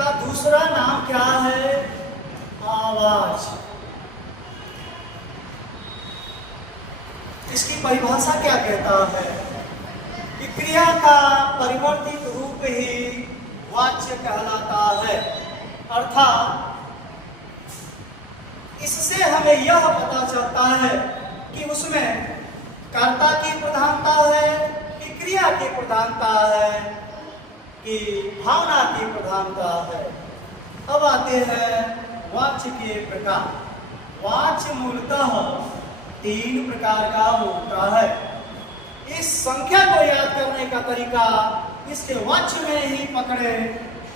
इसका दूसरा नाम क्या है? आवाज। इसकी परिभाषा क्या कहता है कि क्रिया का परिवर्तित रूप ही वाच्य कहलाता है। अर्थात इससे हमें यह पता चलता है कि उसमें कर्ता की प्रधानता है कि क्रिया की प्रधानता है कि भावना की प्रधानता है। अब आते हैं वाच्य के प्रकार। वाच्य मूलतः 3 प्रकार का होता है। इस संख्या को याद करने का तरीका इसके वाच्य में ही पकड़े।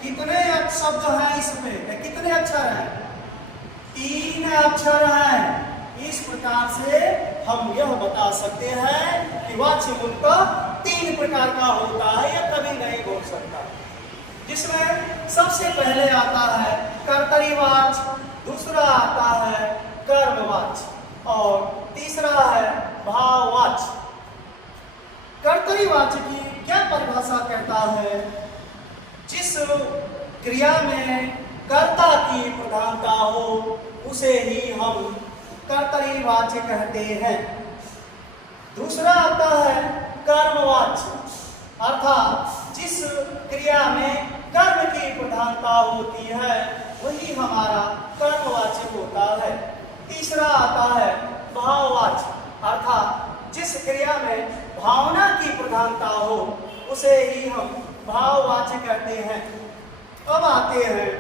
कितने शब्द हैं इसमें, कितने अक्षर हैं? 3 अक्षर हैं। इस प्रकार से हम यह बता सकते हैं कि वाच्य मूलतः 3 प्रकार का होता है, यह कभी नहीं बोल सकता। जिसमें सबसे पहले आता है कर्तरीवाच्य, दूसरा आता है कर्मवाच्य और तीसरा है भाववाच्य। कर्तरीवाच्य की क्या परिभाषा कहता है? जिस क्रिया में कर्ता की प्रधानता हो उसे ही हम कर्तरीवाच्य कहते हैं। दूसरा आता है कर्मवाच्य, अर्थात जिस क्रिया में कर्म की प्रधानता होती है वही हमारा कर्मवाच्य होता है। तीसरा आता है भाववाच्य, अर्थात जिस क्रिया में भावना की प्रधानता हो उसे ही हम भाववाच्य कहते हैं। अब आते हैं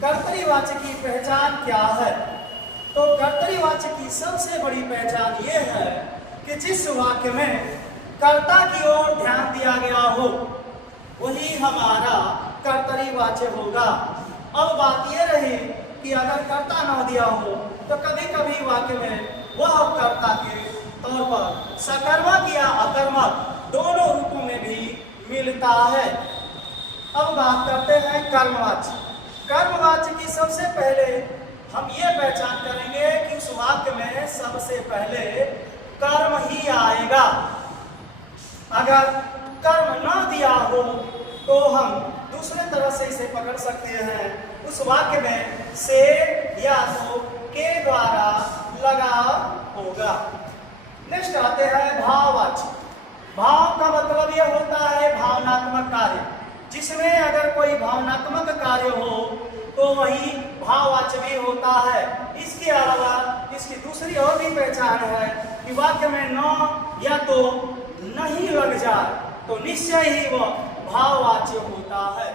कर्तरीवाच्य की पहचान क्या है। तो कर्तरीवाच्य की सबसे बड़ी पहचान ये है कि जिस वाक्य में कर्ता की ओर ध्यान दिया गया हो वही हमारा कर्तरीवाच्य होगा। अब बात ये रही कि अगर कर्ता न दिया हो तो कभी कभी वाक्य में वह कर्ता के तौर पर सकर्मक या अकर्मक दोनों रूपों में भी मिलता है। अब बात करते हैं कर्मवाच्य। कर्मवाच्य की सबसे पहले हम ये पहचान करेंगे कि उस वाक्य में सबसे पहले कर्म ही आएगा। अगर कर्म न दिया हो तो हम दूसरे तरह से इसे पकड़ सकते हैं। उस वाक्य में से या तो के द्वारा लगा होगा। नेक्स्ट आते हैं भाववाच्य। भाव का मतलब यह होता है भावनात्मक कार्य। जिसमें अगर कोई भावनात्मक कार्य हो तो वही भाववाच्य भी होता है। इसके अलावा इसकी दूसरी और भी पहचान है कि वाक्य में न या तो नहीं लग जाए तो निश्चय ही वह भाववाच्य होता है।